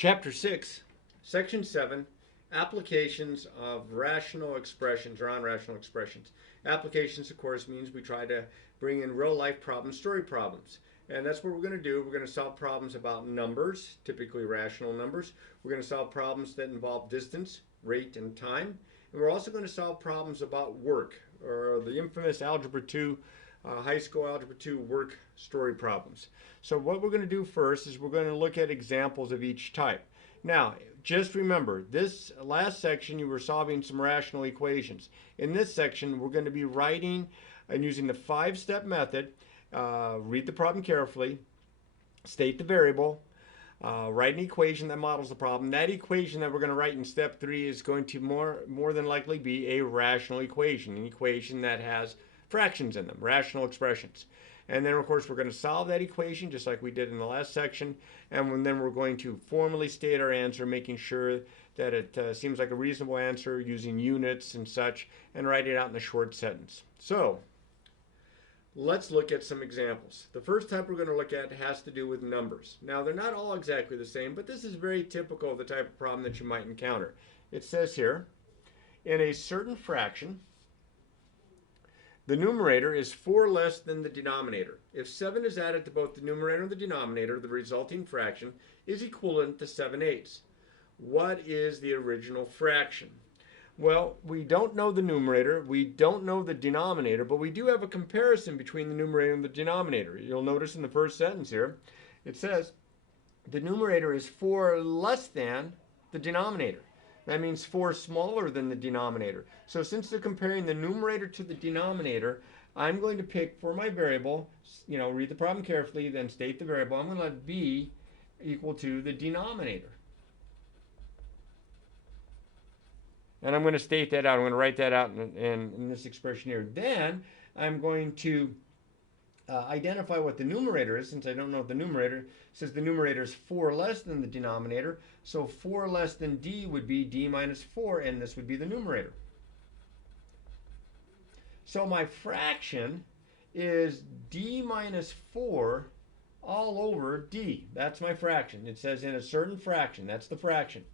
Chapter 6, Section 7, Applications of Rational Expressions or Non-Rational Expressions. Applications, of course, means we try to bring in real-life problems, story problems. And that's what we're going to do. We're going to solve problems about numbers, typically rational numbers. We're going to solve problems that involve distance, rate, and time. And we're also going to solve problems about work, or the infamous Algebra 2, high school Algebra 2 work story problems. So what we're going to do first is we're going to look at examples of each type. Now, just remember, this last section you were solving some rational equations. In this section, we're going to be writing and using the 5-step method. Read the problem carefully, state the variable, write an equation that models the problem. That equation that we're going to write in step 3 is going to more than likely be a rational equation, an equation that has fractions in them, rational expressions. And then, of course, we're going to solve that equation just like we did in the last section. And then we're going to formally state our answer, making sure that it seems like a reasonable answer using units and such, and write it out in a short sentence. So let's look at some examples. The first type we're going to look at has to do with numbers. Now, they're not all exactly the same, but this is very typical of the type of problem that you might encounter. It says here, in a certain fraction, the numerator is 4 less than the denominator. If 7 is added to both the numerator and the denominator, the resulting fraction is equivalent to 7/8. What is the original fraction? Well, we don't know the numerator, we don't know the denominator, but we do have a comparison between the numerator and the denominator. You'll notice in the first sentence here, it says the numerator is 4 less than the denominator. That means 4 smaller than the denominator. So since they're comparing the numerator to the denominator, I'm going to pick for my variable, read the problem carefully, then state the variable. I'm going to let b equal to the denominator. And I'm going to state that out. I'm going to write that out in this expression here. Then I'm going to identify what the numerator is. Since I don't know what the numerator is, it says the numerator is 4 less than the denominator. So 4 less than d would be d minus 4, and this would be the numerator. So my fraction is d minus 4 all over d. That's my fraction. It says in a certain fraction. That's the fraction.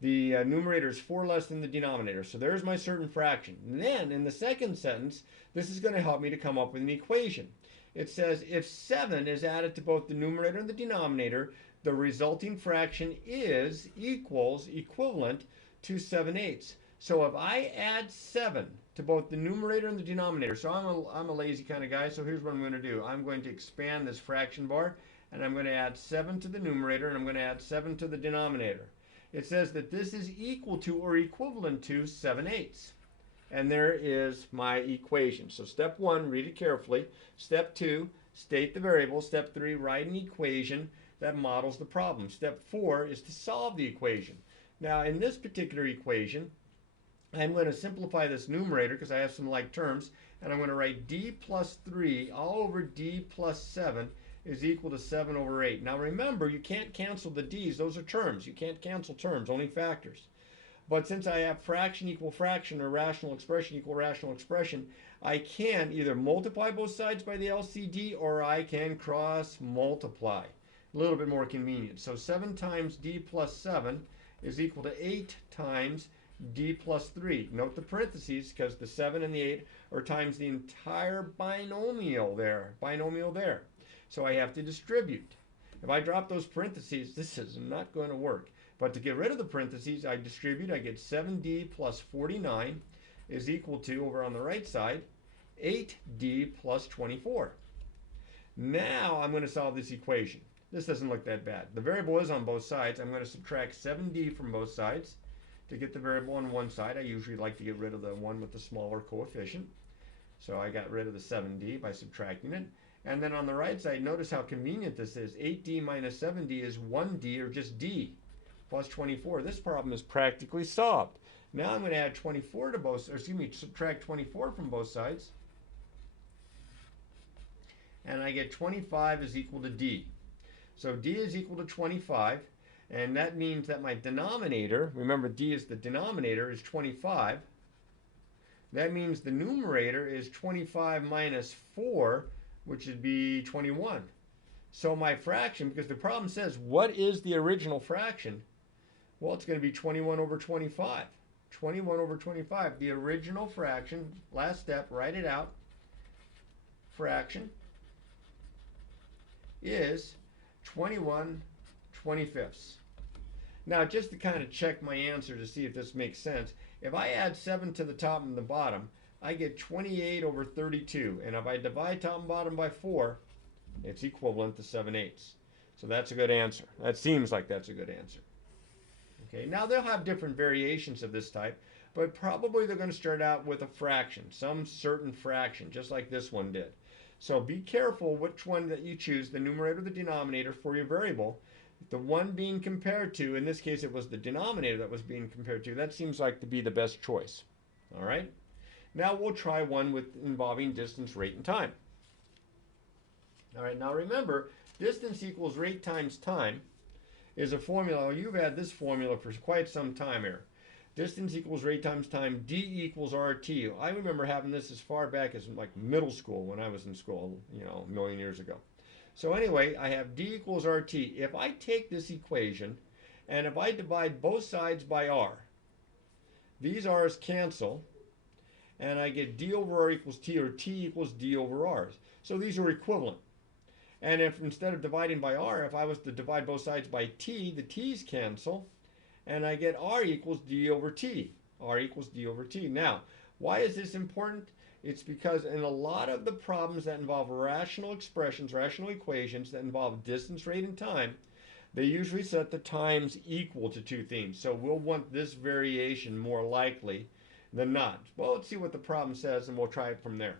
The numerator is 4 less than the denominator. So there's my certain fraction. And then in the second sentence, this is going to help me to come up with an equation. It says if 7 is added to both the numerator and the denominator, the resulting fraction is equivalent to 7/8. So if I add 7 to both the numerator and the denominator, so I'm a lazy kind of guy, so here's what I'm going to do. I'm going to expand this fraction bar, and I'm going to add 7 to the numerator, and I'm going to add 7 to the denominator. It says that this is equal to or equivalent to 7/8. And there is my equation. So step 1, read it carefully. Step 2, state the variable. Step 3, write an equation that models the problem. Step 4 is to solve the equation. Now in this particular equation, I'm going to simplify this numerator because I have some like terms, and I'm going to write d plus 3 all over d plus 7 is equal to 7 over 8. Now remember, you can't cancel the d's. Those are terms. You can't cancel terms, only factors. But since I have fraction equal fraction or rational expression equal rational expression, I can either multiply both sides by the LCD or I can cross multiply. A little bit more convenient. So 7 times d plus 7 is equal to 8 times d plus 3. Note the parentheses because the 7 and the 8 are times the entire binomial there. So I have to distribute. If I drop those parentheses, this is not going to work. But to get rid of the parentheses, I distribute. I get 7d plus 49 is equal to, over on the right side, 8d plus 24. Now I'm going to solve this equation. This doesn't look that bad. The variable is on both sides. I'm going to subtract 7d from both sides. To get the variable on one side, I usually like to get rid of the one with the smaller coefficient. So I got rid of the 7d by subtracting it. And then on the right side, notice how convenient this is. 8d minus 7d is 1d, or just d, plus 24. This problem is practically solved. Now I'm going to add 24 to both, or excuse me, subtract 24 from both sides. And I get 25 is equal to d. So d is equal to 25. And that means that my denominator, remember d is the denominator, is 25. That means the numerator is 25 minus 4, which would be 21. So my fraction, because the problem says, what is the original fraction? Well, it's going to be 21 over 25. 21 over 25, the original fraction, last step, write it out. Fraction is 21/25. Now, just to kind of check my answer to see if this makes sense, if I add 7 to the top and the bottom, I get 28 over 32. And if I divide top and bottom by 4, it's equivalent to 7/8. So that's a good answer. That seems like that's a good answer. Okay, now they'll have different variations of this type, but probably they're going to start out with a fraction, some certain fraction, just like this one did. So be careful which one that you choose, the numerator or the denominator for your variable. The one being compared to, in this case it was the denominator that was being compared to, that seems like to be the best choice. All right? Now we'll try one with involving distance, rate, and time. All right, now remember, distance equals rate times time is a formula. You've had this formula for quite some time here. Distance equals rate times time, d equals rt. I remember having this as far back as like middle school when I was in school, a million years ago. So anyway, I have d equals rt. If I take this equation and if I divide both sides by r, these r's cancel and I get d over r equals t, or t equals d over r. So these are equivalent. And if instead of dividing by r, if I was to divide both sides by t, the t's cancel, and I get r equals d over t. R equals d over t. Now, why is this important? It's because in a lot of the problems that involve rational expressions, rational equations that involve distance, rate, and time, they usually set the times equal to two things. So we'll want this variation more likely than not. Well, let's see what the problem says, and we'll try it from there.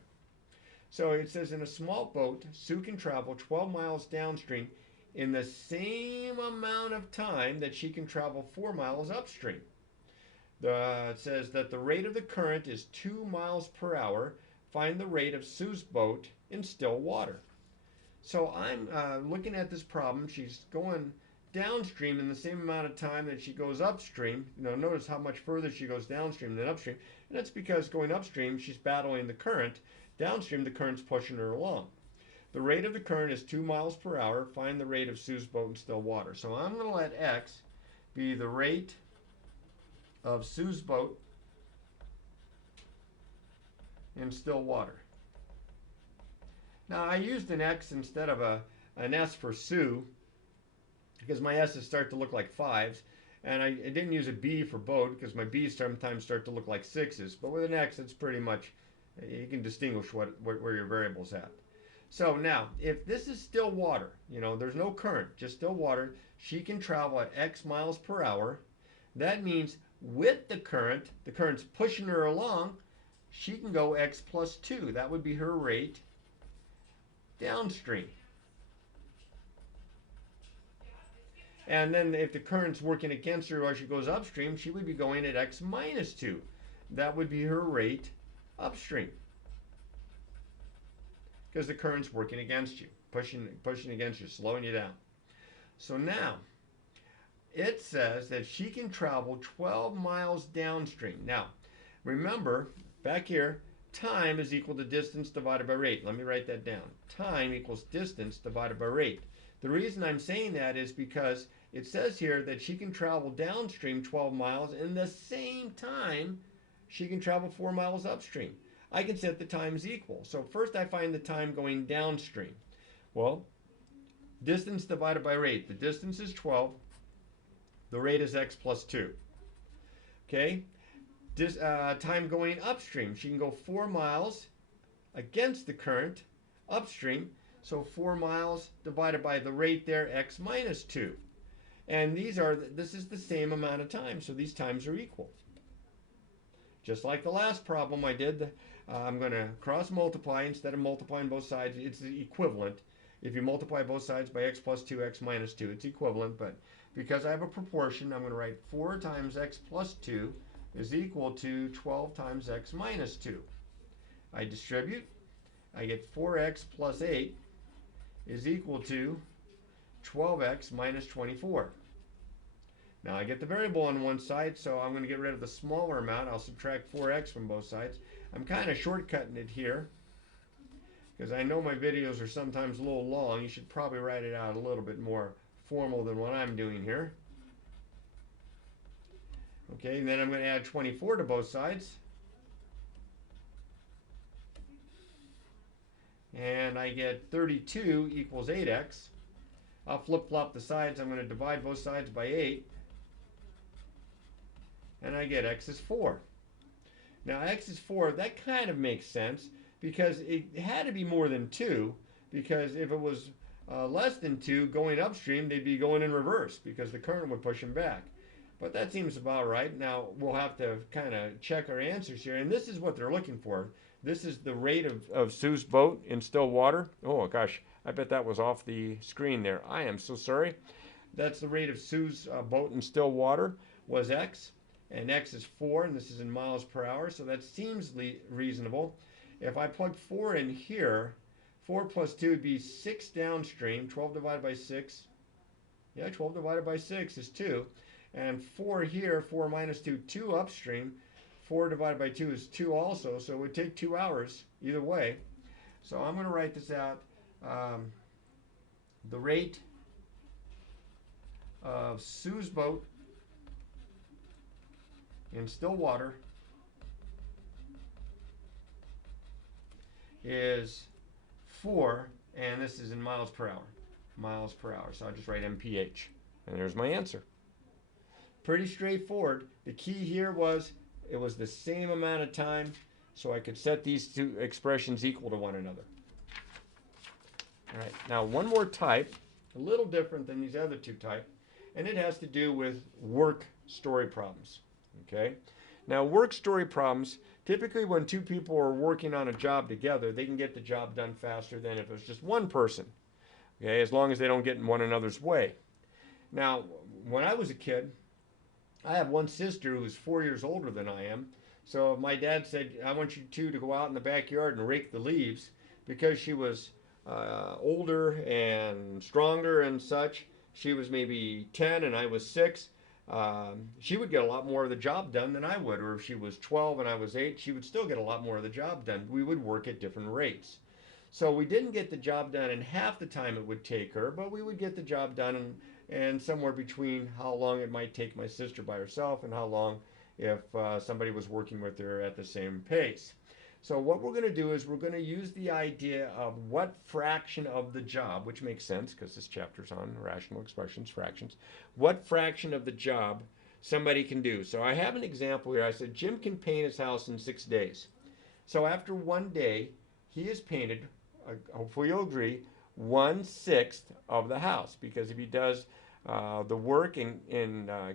So it says, in a small boat, Sue can travel 12 miles downstream in the same amount of time that she can travel 4 miles upstream. It says that the rate of the current is 2 miles per hour. Find the rate of Sue's boat in still water. So I'm looking at this problem. She's going downstream in the same amount of time that she goes upstream. Notice how much further she goes downstream than upstream. And that's because going upstream, she's battling the current. Downstream, the current's pushing her along. The rate of the current is 2 miles per hour. Find the rate of Sue's boat in still water. So I'm going to let x be the rate of Sue's boat in still water. Now I used an x instead of an s for Sue because my s's start to look like 5s. And I didn't use a b for boat because my b's sometimes start to look like 6s. But with an x, it's pretty much, you can distinguish where your variable's at. So now, if this is still water, there's no current, just still water, she can travel at x miles per hour. That means with the current's pushing her along, she can go x plus 2. That would be her rate downstream. And then if the current's working against her while she goes upstream, she would be going at x minus 2. That would be her rate upstream. Because the current's working against you, pushing against you, slowing you down. So now, it says that she can travel 12 miles downstream. Now, remember, back here, time is equal to distance divided by rate. Let me write that down. Time equals distance divided by rate. The reason I'm saying that is because it says here that she can travel downstream 12 miles in the same time she can travel 4 miles upstream. I can set the times equal. So first I find the time going downstream. Well, distance divided by rate. The distance is 12. The rate is x plus 2. Okay? Time going upstream. She can go 4 miles against the current upstream. So 4 miles divided by the rate there, x minus 2. And this is the same amount of time. So these times are equal. Just like the last problem I did, I'm going to cross multiply instead of multiplying both sides. It's equivalent. If you multiply both sides by x plus 2, x minus 2, it's equivalent. But because I have a proportion, I'm going to write 4 times x plus 2 is equal to 12 times x minus 2. I distribute. I get 4x plus 8 is equal to 12x minus 24. Now I get the variable on one side, so I'm going to get rid of the smaller amount. I'll subtract 4x from both sides. I'm kind of shortcutting it here. because I know my videos are sometimes a little long. You should probably write it out a little bit more formal than what I'm doing here. Okay, and then I'm going to add 24 to both sides. And I get 32 equals 8x. I'll flip-flop the sides. I'm going to divide both sides by 8. And I get x is 4. Now x is 4, that kind of makes sense because it had to be more than 2, because if it was less than 2 going upstream, they'd be going in reverse because the current would push them back. But that seems about right. Now we'll have to kind of check our answers here, and this is what they're looking for. This is the rate of Sue's boat in still water. Oh gosh, I bet that was off the screen there. I am so sorry. That's the rate of Sue's boat in still water was x, and x is 4, and this is in miles per hour, so that seems reasonable. If I plug 4 in here, 4 plus 2 would be 6 downstream. 12 divided by 6. Yeah, 12 divided by 6 is 2. And 4 here, 4 minus 2, 2 upstream. 4 divided by 2 is 2 also, so it would take 2 hours either way. So I'm going to write this out. The rate of Sue's boat in still water is 4, and this is in miles per hour. Miles per hour. So I'll just write MPH. And there's my answer. Pretty straightforward. The key here was it was the same amount of time, so I could set these two expressions equal to one another. All right, now one more type, a little different than these other two types, and it has to do with work story problems. Okay, now work story problems, typically when two people are working on a job together, they can get the job done faster than if it's just one person. Okay, as long as they don't get in one another's way. Now, when I was a kid, I have one sister who's 4 years older than I am. So my dad said, I want you two to go out in the backyard and rake the leaves, because she was older and stronger and such. She was maybe 10 and I was 6. She would get a lot more of the job done than I would. Or if she was 12 and I was 8, she would still get a lot more of the job done. We would work at different rates. So we didn't get the job done in half the time it would take her, but we would get the job done and somewhere between how long it might take my sister by herself and how long if somebody was working with her at the same pace. So what we're going to do is we're going to use the idea of what fraction of the job, which makes sense because this chapter's on rational expressions, fractions, what fraction of the job somebody can do. So I have an example here. I said Jim can paint his house in 6 days. So after 1 day, he has painted, hopefully you'll agree, 1/6 of the house, because if he does the work and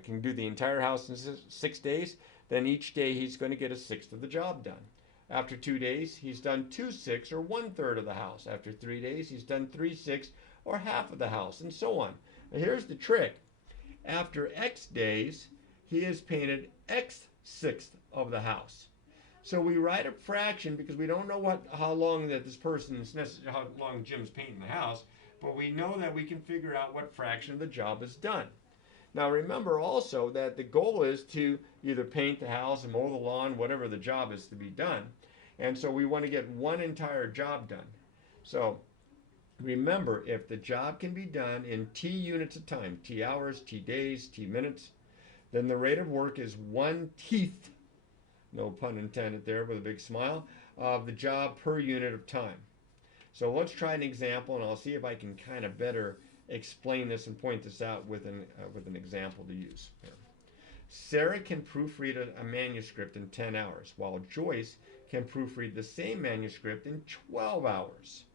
can do the entire house in 6 days, then each day he's going to get 1/6 of the job done. After 2 days, he's done 2/6 or 1/3 of the house. After 3 days, he's done 3/6 or half of the house, and so on. Now here's the trick. After X days, he has painted X/6 of the house. So we write a fraction because we don't know how long that this person's how long Jim's painting the house, but we know that we can figure out what fraction of the job is done. Now remember also that the goal is to either paint the house and mow the lawn, whatever the job is to be done. And so we want to get one entire job done. So remember, if the job can be done in T units of time, T hours, T days, T minutes, then the rate of work is 1/10, no pun intended there with a big smile, of the job per unit of time. So let's try an example, and I'll see if I can kind of better explain this and point this out with an example to use here. Sarah can proofread a manuscript in 10 hours, while Joyce can proofread the same manuscript in 12 hours.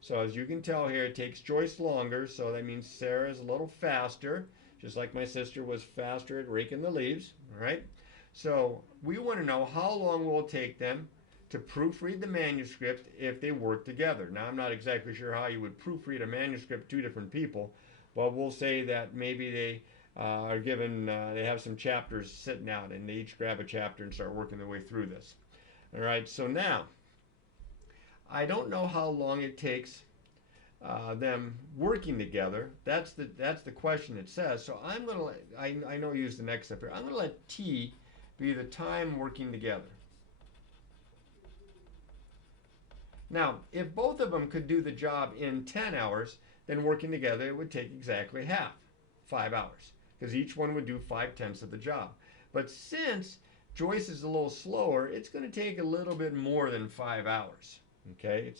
So as you can tell here, it takes Joyce longer, so that means Sarah is a little faster, just like my sister was faster at raking the leaves, all right? So we want to know how long will it take them to proofread the manuscript if they work together. Now, I'm not exactly sure how you would proofread a manuscript, two different people, but we'll say that maybe they are given, they have some chapters sitting out, and they each grab a chapter and start working their way through this. All right, so now, I don't know how long it takes them working together. That's the question it says. So I'm going to let, I know I use the next step here. I'm going to let T be the time working together. Now, if both of them could do the job in 10 hours, then working together it would take exactly half, 5 hours, because each one would do 5/10 of the job. But since Joyce is a little slower, it's going to take a little bit more than 5 hours. Okay?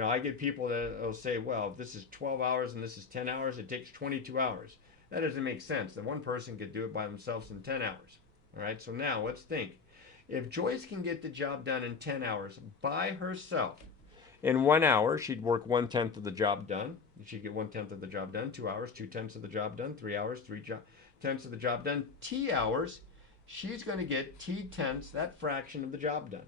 I get people that will say, well, if this is 12 hours and this is 10 hours, it takes 22 hours. That doesn't make sense. That one person could do it by themselves in 10 hours. All right? So now let's think. If Joyce can get the job done in 10 hours by herself, in 1 hour, she'd work 1/10 of the job done. She'd get 1/10 of the job done. 2 hours, 2/10 of the job done. 3 hours, 3/10 of the job done. T hours, she's going to get T/10, that fraction of the job done.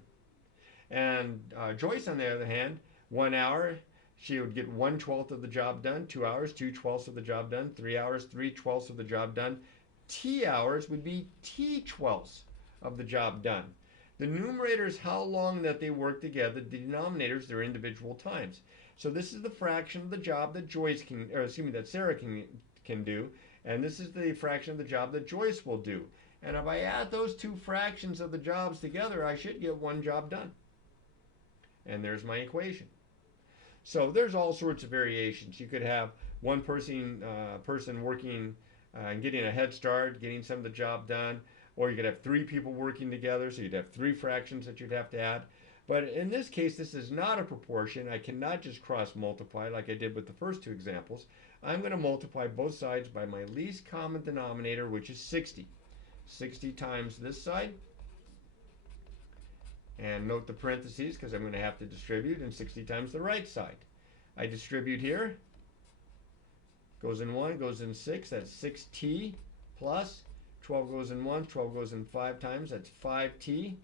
And Joyce, on the other hand, 1 hour, she would get 1/12 of the job done. 2 hours, 2/12 of the job done. 3 hours, 3/12 of the job done. T hours would be T/12 of the job done. The numerator is how long that they work together. The denominator is their individual times. So this is the fraction of the job that that Sarah can do, and this is the fraction of the job that Joyce will do. And if I add those two fractions of the jobs together, I should get one job done. And there's my equation. So there's all sorts of variations. You could have one person working and getting a head start, getting some of the job done. Or you could have 3 people working together, so you'd have 3 fractions that you'd have to add. But in this case, this is not a proportion. I cannot just cross multiply like I did with the first 2 examples. I'm going to multiply both sides by my least common denominator, which is 60. 60 times this side. And note the parentheses because I'm going to have to distribute, and 60 times the right side. I distribute here. Goes in 1, goes in 6. That's 6t plus 12 goes in 1, 12 goes in 5 times, that's 5t.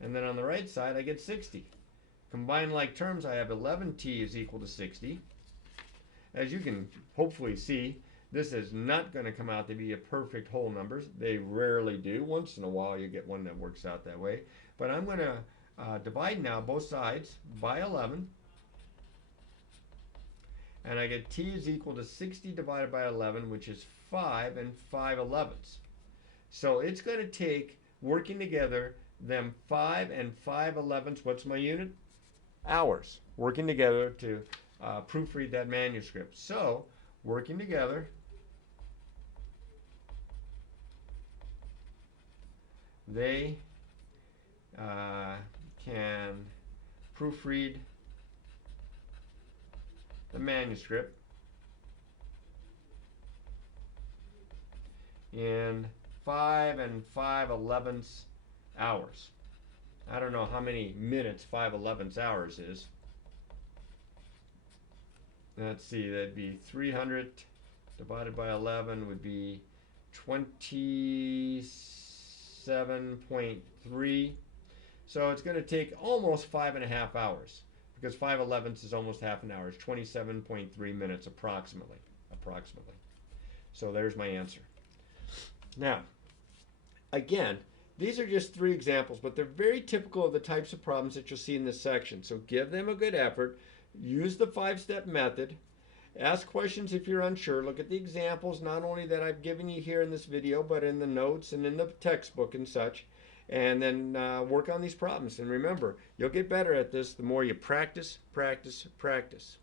And then on the right side, I get 60. Combined like terms, I have 11t is equal to 60. As you can hopefully see, this is not going to come out to be a perfect whole number. They rarely do. Once in a while, you get one that works out that way. But I'm going to divide now both sides by 11. And I get t is equal to 60 divided by 11, which is 5 and 5/11. So it's going to take, working together, them 5 and 5/11. What's my unit? Hours. Working together to proofread that manuscript. So, working together, they can proofread the manuscript in 5 and 5/11 hours. I don't know how many minutes 5/11 hours is. Let's see, that'd be 300 divided by 11 would be 27.3. So it's going to take almost 5.5 hours because 5/11 is almost half an hour. It's 27.3 minutes approximately. So there's my answer. Now, again, these are just 3 examples, but they're very typical of the types of problems that you'll see in this section. So give them a good effort. Use the 5-step method. Ask questions if you're unsure. Look at the examples, not only that I've given you here in this video, but in the notes and in the textbook and such. And then work on these problems. And remember, you'll get better at this the more you practice, practice, practice.